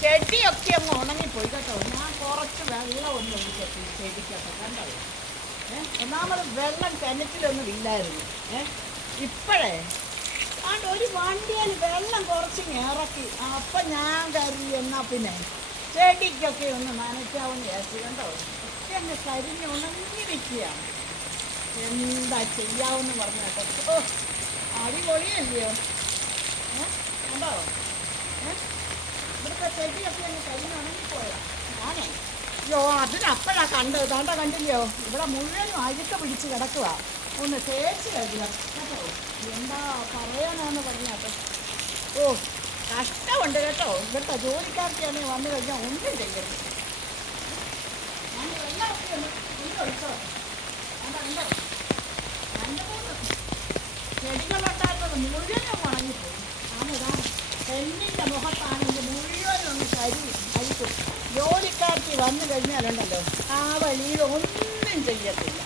ചെടിയൊക്കെ അങ്ങ് ഉണങ്ങിപ്പോയി കേട്ടോ. ഞാൻ കുറച്ച് വെള്ളം ഒന്ന് ഒഴിച്ചു ചെടിക്കൊക്കെ കണ്ടോ. ഒന്നാമത് വെള്ളം കിണറ്റിലൊന്നും ഇല്ലായിരുന്നു. ഇപ്പോഴേ അതുകൊണ്ട് ഒരു വണ്ടിയിൽ വെള്ളം കുറച്ച് ഇറക്കി. അപ്പം ഞാൻ കരുതി എന്നാൽ പിന്നെ ചെടിക്കൊക്കെ ഒന്ന് നനയ്ക്കാവുന്ന വിചാരിച്ചു കണ്ടോ. ഒക്കെ അങ്ങ് കരിഞ്ഞ് ഉണങ്ങി നിൽക്കുകയാണ്. എന്താ ചെയ്യാവെന്ന് പറഞ്ഞു കേട്ടോ. ഓ അടിപൊളിയല്ലയോ കണ്ടോ. ഇവിടുത്തെ ചെടിയൊക്കെ അങ്ങ് കരിഞ്ഞ് ഉണങ്ങിപ്പോയാ. ഞാനേ അതിനപ്പോഴാണ് കണ്ടത്. താണ്ട കണ്ടില്ലയോ, ഇവിടെ മുഴുവനും അഴുക്ക പിടിച്ച് കിടക്കുക. ഒന്ന് തേച്ച് കഴിയാം കേട്ടോ. എന്താ പറയാനാന്ന് പറഞ്ഞാട്ടോ. ഓ കഷ്ടമുണ്ട് കേട്ടോ. ഇവിടുത്തെ ജോലിക്കാർക്കാണെങ്കിൽ വന്നു കഴിഞ്ഞാൽ ഒന്നും ചെയ്യരുത്. ഞാൻ വെള്ളമൊക്കെ ഒന്ന് ഒഴിച്ചോ. അതുണ്ടോ 2-3 ചെടികളുണ്ടായിരുന്നത് മുഴുവനും ഉണങ്ങിപ്പോയി. ഇതാണ് പെണ്ണിൻ്റെ മുഖത്താണെങ്കിൽ മുഴുവനും ഒന്ന് അഴിക്കും. ജോലിക്കാർക്ക് വന്നു കഴിഞ്ഞാലുണ്ടല്ലോ ആ വഴിയിൽ ഒന്നും ചെയ്യത്തില്ല.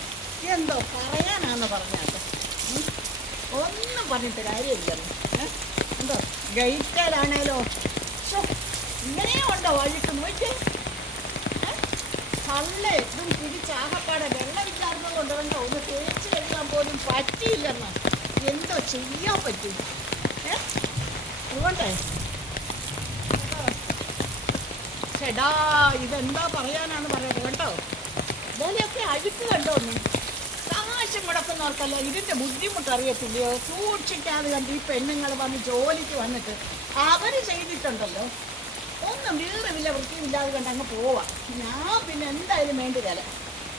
എന്തോ പറയാനാന്ന് പറഞ്ഞാട്ടോ. ഒന്നും പറഞ്ഞിട്ട് കാര്യമില്ലല്ലോ. എന്തോ ഗൈറ്റാലാണേലോ ഇങ്ങനെയും ഉണ്ടോ വഴിക്ക് നോക്കി. കല്ല് ഇതും തിരിച്ചാകപ്പാടെ വെള്ളമില്ലായിരുന്നത് കൊണ്ട് കണ്ടോ ഒന്ന് തേച്ച് കഴിക്കാൻ പോലും പറ്റിയില്ലെന്ന്. എന്തോ ചെയ്യാൻ പറ്റും. അതുകൊണ്ടേ ചേടാ ഇതെന്താ പറയാനാണ് പറയുന്നത് കേട്ടോ. ഇതിലൊക്കെ അഴുക്ക് കണ്ടോന്ന്. കാശം മുടക്കുന്നവർക്കല്ല ഇതിൻ്റെ ബുദ്ധിമുട്ട് അറിയത്തില്ലയോ. സൂക്ഷിക്കാതെ കണ്ട് ഈ പെണ്ണുങ്ങൾ വന്ന് ജോലിക്ക് വന്നിട്ട് അവർ ചെയ്തിട്ടുണ്ടല്ലോ ഒന്നും വീറുമില്ല വൃത്തിയില്ലാതെ കണ്ട് അങ്ങ് പോവാം. ഞാൻ പിന്നെ എന്തായാലും വേണ്ടിയല്ല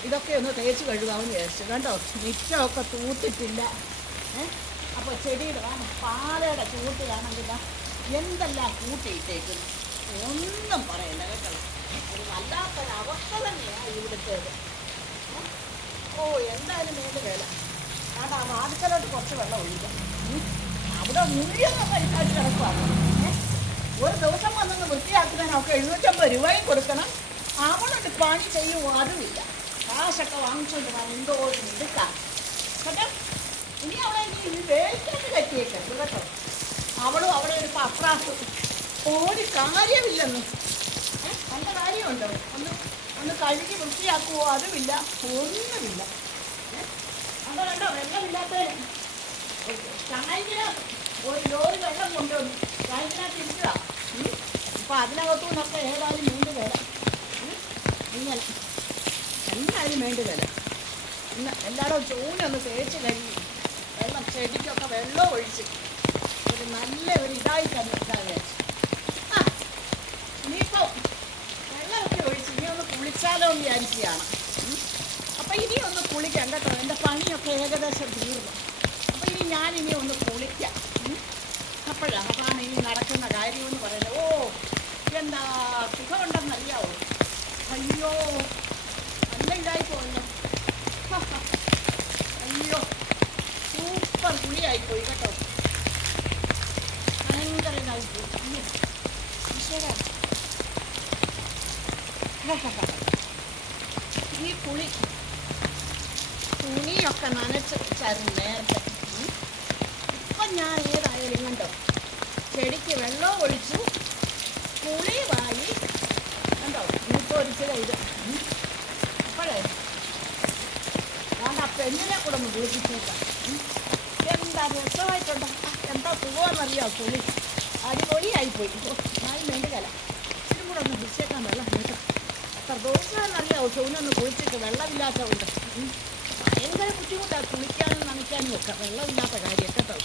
ഇതൊക്കെ ഒന്ന് തേച്ച് കഴുകാമെന്ന് വിചാരിച്ചു കണ്ടോ. മിറ്റമൊക്കെ തൂത്തിട്ടില്ല. അപ്പോൾ ചെടിയുടെ പാലയുടെ ചൂട്ടിലാണെങ്കിൽ എന്തെല്ലാം കൂട്ടിയിട്ടേക്കുന്നു. ഒന്നും പറയണ്ട കേട്ടോ. ഒരു വല്ലാത്തൊരവസ്ഥ തന്നെയാണ് ഇവിടുത്തേത്. ഓ എന്തായാലും വേണ്ട വേല. കാരണം ആ വാതിക്കലോട്ട് കുറച്ച് വെള്ളം ഒഴിക്കും. അവിടെ മുഴുവൻ പരിപാടി കിടക്കുവാണ്. ഒരു ദിവസം വന്നൊന്ന് വൃത്തിയാക്കുന്നതിനൊക്കെ 750 രൂപയും കൊടുക്കണം. അവളോട് പണി ചെയ്യുമോ അതുമില്ല. കാശൊക്കെ വാങ്ങിച്ചുകൊണ്ട് ഞാൻ എന്തോ എടുക്കാം കേട്ടോ. ഇനി അവളെ ഇനി വേലിക്കട്ട് കെട്ടിയേക്കരുത് കേട്ടോ. അവളും അവിടെ ഒരു പത്രാസ് ഒരു കാര്യമില്ലെന്ന്. നല്ല കാര്യമുണ്ടോ. ഒന്ന് കഴുകി വൃത്തിയാക്കുമോ അതുമില്ല. ഒന്നുമില്ല. കണ്ടോ കണ്ടോ വെള്ളമില്ലാത്ത ടാങ്കിന് ഒരു ലോറി വെള്ളം കൊണ്ടുവന്നു. ടാങ്കിനകത്ത് ഇരിക്കുക. ഇപ്പം അതിനകത്തു നിന്നൊക്കെ ഏതായാലും വേണ്ടി വരാം. ഇങ്ങനെ എന്തായാലും വേണ്ടി വരാം. ഇന്ന് എല്ലായിടും ചൂനൊന്ന് തേച്ച് കഴുകി വെള്ളം ചെടിക്കൊക്കെ വെള്ളം ഒഴിച്ച് ഒരു നല്ല ഒരു ഇതായി തന്നെ വിചാരിച്ചു. ഇനിയിപ്പോൾ വെള്ളമൊക്കെ ഒഴിച്ച് ഇനി ഒന്ന് കുളിച്ചാലോ എന്ന് വിചാരിക്കുകയാണ്. അപ്പം ഇനി ഒന്ന് കുളിക്കാം കേട്ടോ. എൻ്റെ പണിയൊക്കെ ഏകദേശം തീർന്നു. അപ്പം ഞാനിനി ഒന്ന് കുളിക്കാം. അതാണ് ഇനി നടക്കുന്ന കാര്യമെന്ന് പറയുന്നത്. ഓ എന്താ സുഖമുണ്ടെന്നറിയാവോ. അയ്യോ നല്ല ഇതായി പോയല്ലോ. അയ്യോ സൂപ്പർ കുളിയായിപ്പോയി കേട്ടോ. ഭയങ്കര ഇതായിപ്പോയി. ഈ കുളി തുണിയൊക്കെ നനച്ച് വെച്ചായിരുന്നു നേരത്തെ. ഇപ്പം ഞാൻ ഏതായാലും കണ്ടോ ചെടിക്ക് വെള്ളം ഒഴിച്ചു കുളിവായി കണ്ടോ. മൂത്തൊരിച്ചത് ഇത് അപ്പോഴേ ഞാൻ ആ പെണ്ണിനെ കൂടെ ഒന്ന് വിളിപ്പിച്ചേക്കാം. എന്താ രസമായിട്ടുണ്ടോ. എന്താ സുഖമെന്നറിയാം. കുളി അടിപൊളിയായിപ്പോയി. ഞാൻ വേണ്ടി കല ഇതും കൂടെ ഒന്ന് വിളിച്ചേക്കാൻ വെള്ളം കേട്ടോ. എത്ര ദിവസമെന്നറിയാവോ ചൂനൊന്ന് കുളിച്ചിട്ട് വെള്ളമില്ലാത്തതുകൊണ്ട്. ഭയങ്കര ബുദ്ധിമുട്ടാണ് കുളിക്കാനും നനയ്ക്കാനും ഒക്കെ വെള്ളമില്ലാത്ത കാര്യം കേട്ടോ.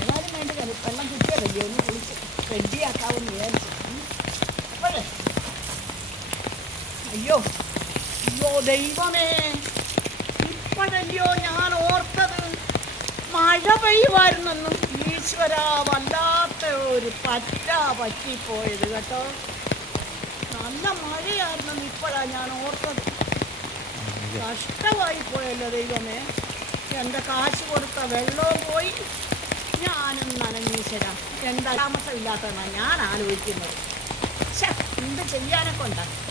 ഏതായാലും വേണ്ടി കല വെള്ളം കിട്ടിയതല്ലേ ഒന്ന് കുളിച്ച് റെഡിയാക്കാമെന്ന് വിചാരിച്ചു. അപ്പോഴേ അയ്യോ അയ്യോ ദൈവമേ ഇപ്പോഴല്ലയോ ഞാൻ ഓർത്തത് മഴ പെയ്യുമായിരുന്നെന്നും. ഈശ്വര വല്ലാത്ത ഒരു പറ്റിപ്പോയത് കേട്ടോ. നല്ല മഴയായിരുന്നെന്ന് ഇപ്പോഴാണ് ഞാൻ ഓർത്തത്. കഷ്ടമായി പോയല്ലോ ദൈവമേ. എൻ്റെ കാശ് കൊടുത്ത വെള്ളവും പോയി ഞാനും നനഞ്ഞീശ്വര. എന്താ താമസമില്ലാത്തതാണ് ഞാൻ ആലോചിക്കുന്നത്. എന്താ ചെയ്യാനൊക്കെ ഉണ്ടാകും.